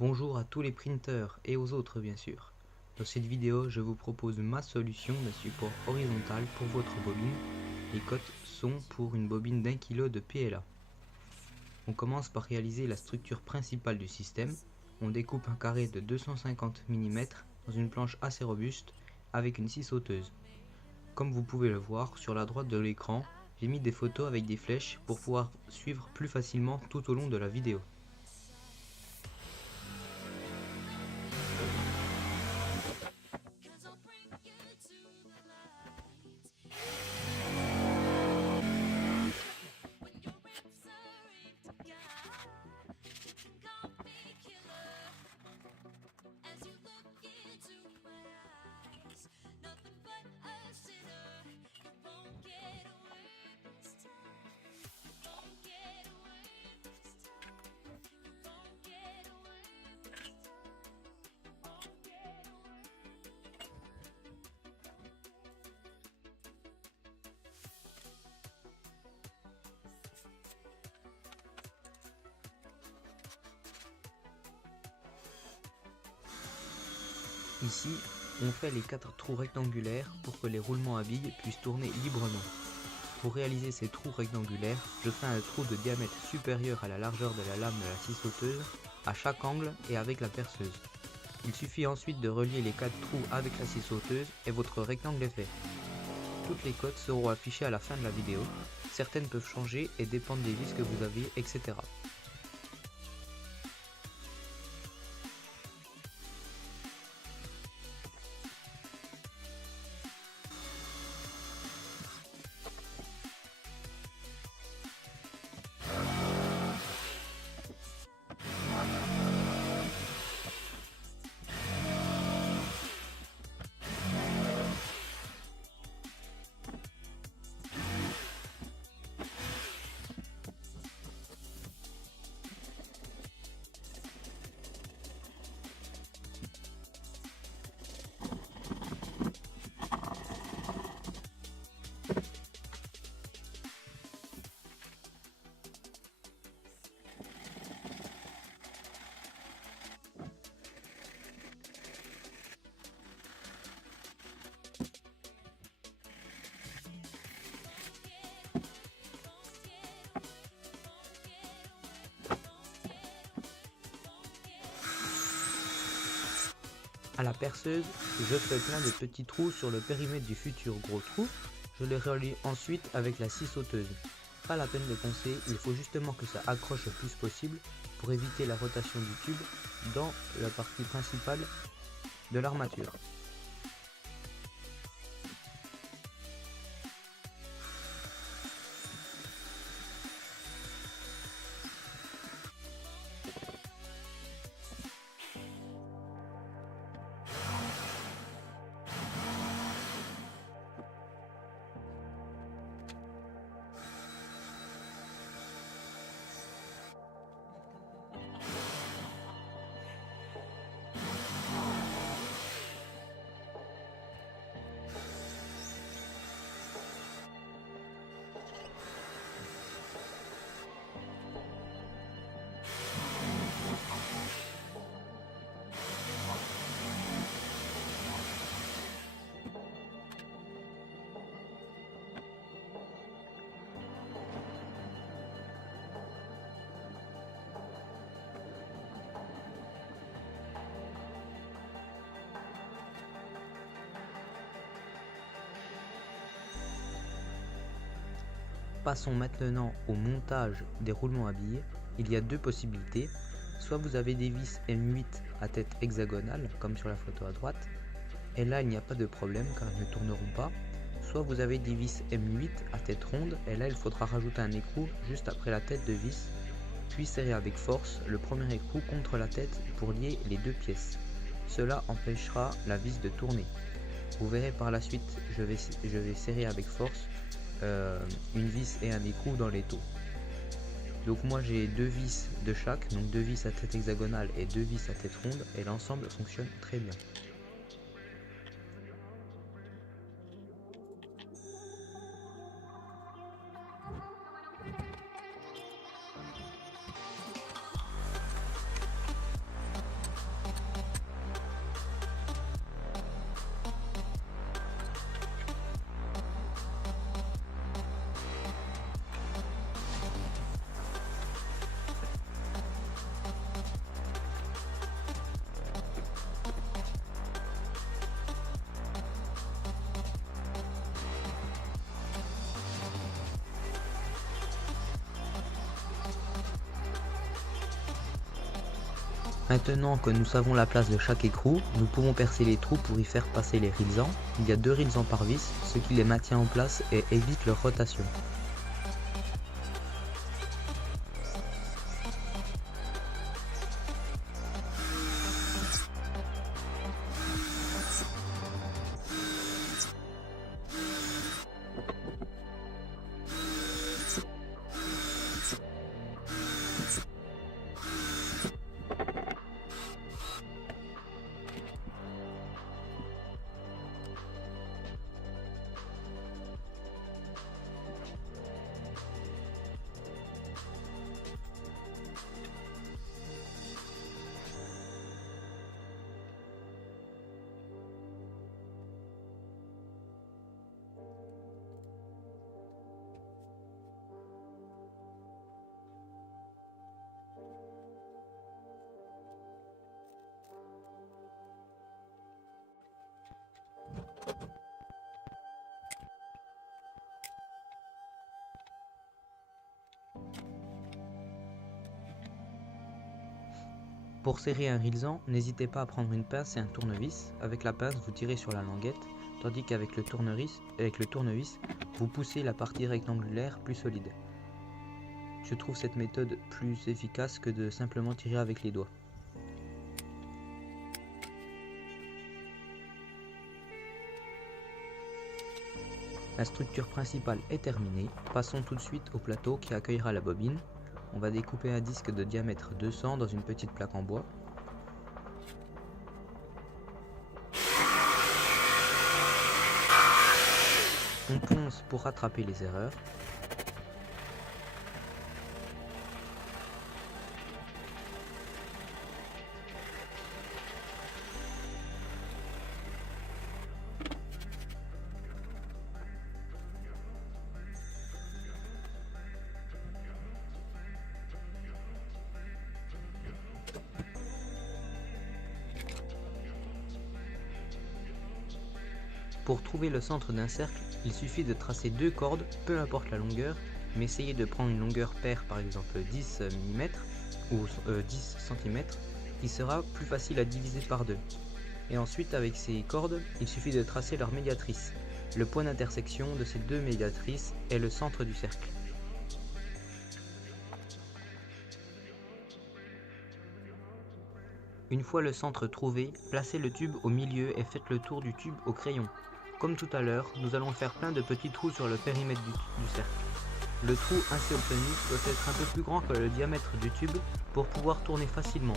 Bonjour à tous les printers et aux autres bien sûr. Dans cette vidéo, je vous propose ma solution d'un support horizontal pour votre bobine. Les cotes sont pour une bobine d'1 kg de PLA. On commence par réaliser la structure principale du système. On découpe un carré de 250 mm dans une planche assez robuste avec une scie sauteuse. Comme vous pouvez le voir sur la droite de l'écran, j'ai mis des photos avec des flèches pour pouvoir suivre plus facilement tout au long de la vidéo. Ici, on fait les 4 trous rectangulaires pour que les roulements à billes puissent tourner librement. Pour réaliser ces trous rectangulaires, je fais un trou de diamètre supérieur à la largeur de la lame de la scie sauteuse, à chaque angle et avec la perceuse. Il suffit ensuite de relier les 4 trous avec la scie sauteuse et votre rectangle est fait. Toutes les cotes seront affichées à la fin de la vidéo, certaines peuvent changer et dépendre des vis que vous avez, etc. À la perceuse, je fais plein de petits trous sur le périmètre du futur gros trou. Je les relie ensuite avec la scie sauteuse. Pas la peine de poncer, il faut justement que ça accroche le plus possible pour éviter la rotation du tube dans la partie principale de l'armature. Passons maintenant au montage des roulements à billes. Il y a deux possibilités. Soit vous avez des vis M8 à tête hexagonale, comme sur la photo à droite, et là il n'y a pas de problème car elles ne tourneront pas. Soit vous avez des vis M8 à tête ronde, et là il faudra rajouter un écrou juste après la tête de vis, puis serrer avec force le premier écrou contre la tête pour lier les deux pièces. Cela empêchera la vis de tourner. Vous verrez par la suite, je vais serrer avec force une vis et un écrou dans l'étau. Donc moi j'ai deux vis de chaque, donc deux vis à tête hexagonale et deux vis à tête ronde, et l'ensemble fonctionne très bien. Maintenant que nous savons la place de chaque écrou, nous pouvons percer les trous pour y faire passer les rilsans. Il y a 2 rilsans par vis, ce qui les maintient en place et évite leur rotation. Pour serrer un rilsan, n'hésitez pas à prendre une pince et un tournevis. Avec la pince, vous tirez sur la languette, tandis qu'avec le tournevis, vous poussez la partie rectangulaire plus solide. Je trouve cette méthode plus efficace que de simplement tirer avec les doigts. La structure principale est terminée. Passons tout de suite au plateau qui accueillera la bobine. On va découper un disque de diamètre 200 dans une petite plaque en bois. On ponce pour rattraper les erreurs. Pour trouver le centre d'un cercle, il suffit de tracer 2 cordes, peu importe la longueur, mais essayez de prendre une longueur paire, par exemple 10 mm ou 10 cm, qui sera plus facile à diviser par 2. Et ensuite, avec ces cordes, il suffit de tracer leur médiatrice. Le point d'intersection de ces 2 médiatrices est le centre du cercle. Une fois le centre trouvé, placez le tube au milieu et faites le tour du tube au crayon. Comme tout à l'heure, nous allons faire plein de petits trous sur le périmètre du cercle. Le trou ainsi obtenu doit être un peu plus grand que le diamètre du tube pour pouvoir tourner facilement.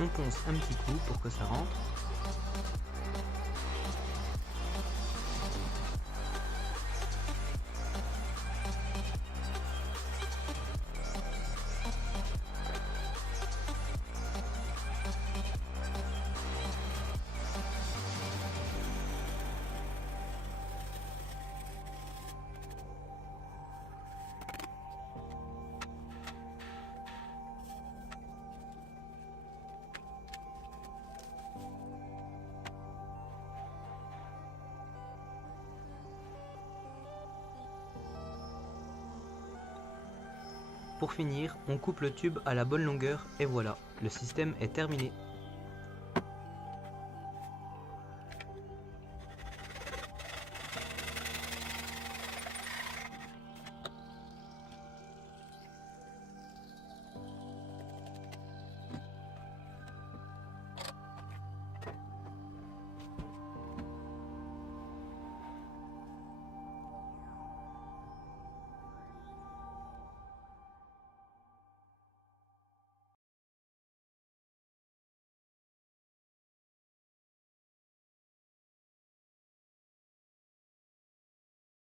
On ponce un petit coup pour que ça rentre. Pour finir, on coupe le tube à la bonne longueur et voilà, le système est terminé.